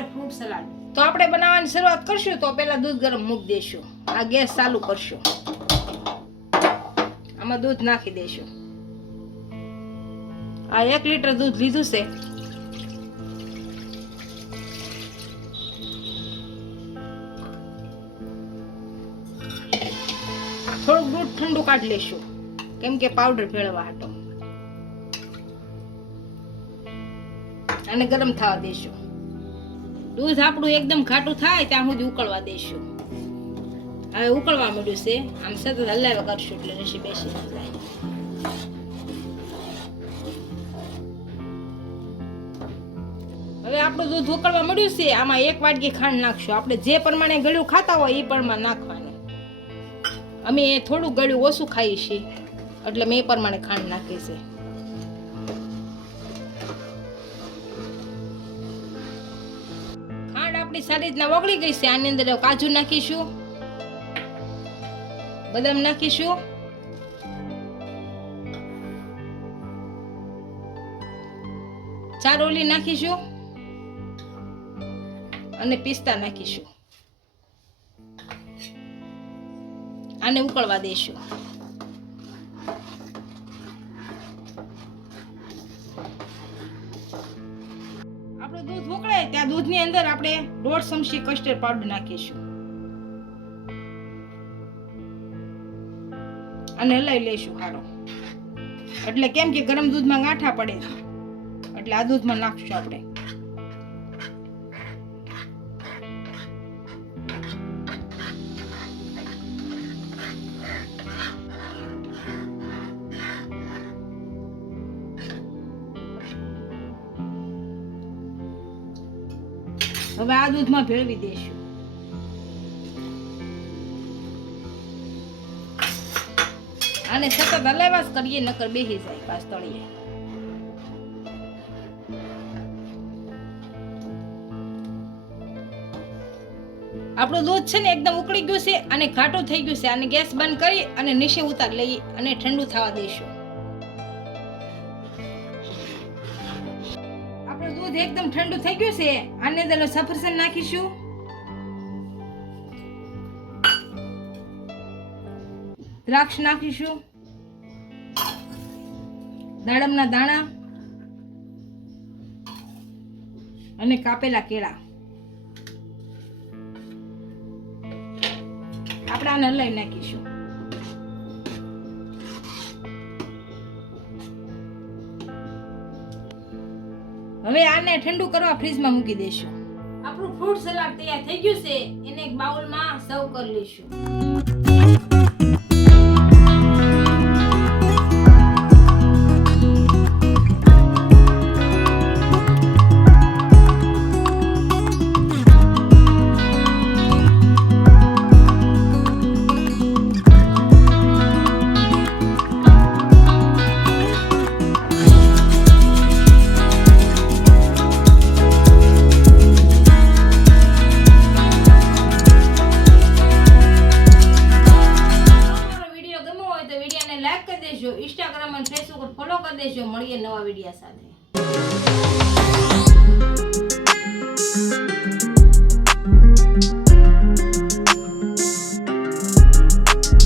આપણે fruit salad. તો આપણે બનાવવાની શરૂઆત કરશું તો પહેલા દૂધ ગરમ મૂકી દેશું. આ ગેસ ચાલુ કરશું. આમાં દૂધ નાખી દેશું. આ 1 લીટર દૂધ લીધું છે. થોડુંક દૂધ ઠંડુ કાઢી લેશું કેમ કે પાવડર ભેળવા હાટો. અને ગરમ થવા દેશું. દૂધ આપણું એકદમ ઘાટું થાય ત્યાં સુધી ઉકળવા દેશું. હવે ઉકળવા માંડ્યું છે. આમ સતત હલાવ્યા કરશું એટલે નશી બેસી ન જાય. હવે આપણું દૂધ ઉકળવા માંડ્યું છે. આમાં 1 વાટકી ખાંડ નાખશું. આપણે જે પ્રમાણે ગળ્યું ખાતા હોય એ પ્રમાણે નાખવાનું. અમે થોડું ગળ્યું ઓછું ખાઈએ છીએ એટલે મેં એ પ્રમાણે ખાંડ નાખી છે. ખાંડ આપણી સારી રીતના ઓગળી ગઈ છે. આની અંદર કાજુ નાખીશું, બદામ નાખીશું, ચારોલી નાખીશું અને પિસ્તા નાખીશું. આને ઉકળવા દેશું. આપણું દૂધ ઉકળે ત્યાં દૂધની અંદર આપણે 1.5 ચમચી કસ્ટર્ડ પાવડર નાખીશું અને હલાવી લઈશું સારો. એટલે કેમ કે ગરમ દૂધમાં ગાંઠા પડે એટલે આ દૂધમાં નાખશું આપણે. હવે આ દૂધમાં ભેળવી દઈશું. આને સતત હલાવ્યા જ કરીએ નકર બેસી જાય પાછ તળીએ. આપણું દૂધ છે ને એકદમ ઉકળી ગયું છે અને ઘાટું થઈ ગયું છે. આને ગેસ બંધ કરી અને નીચે ઉતાર લઈ અને ઠંડુ થવા દઈશું. દૂધ એકદમ ઠંડુ થઈ ગયું છે. આની અંદર સફરજન નાખીશું, દ્રાક્ષ નાખીશું, દાડમના દાણા અને કાપેલા કેળા. આપણે આને હલાવી નાખીશું. હવે આને ઠંડુ કરવા ફ્રીજમાં મૂકી દેશું. આપણું ફ્રૂટ સલાડ તૈયાર થઈ ગયું છે. એને એક બાઉલમાં સર્વ કરી લઈશું. લાઈક કરી દેજો, ઇન્સ્ટાગ્રામ અને ફેસબુક પર ફોલો કરી દેજો. મળીએ નવા વિડીયો સાથે.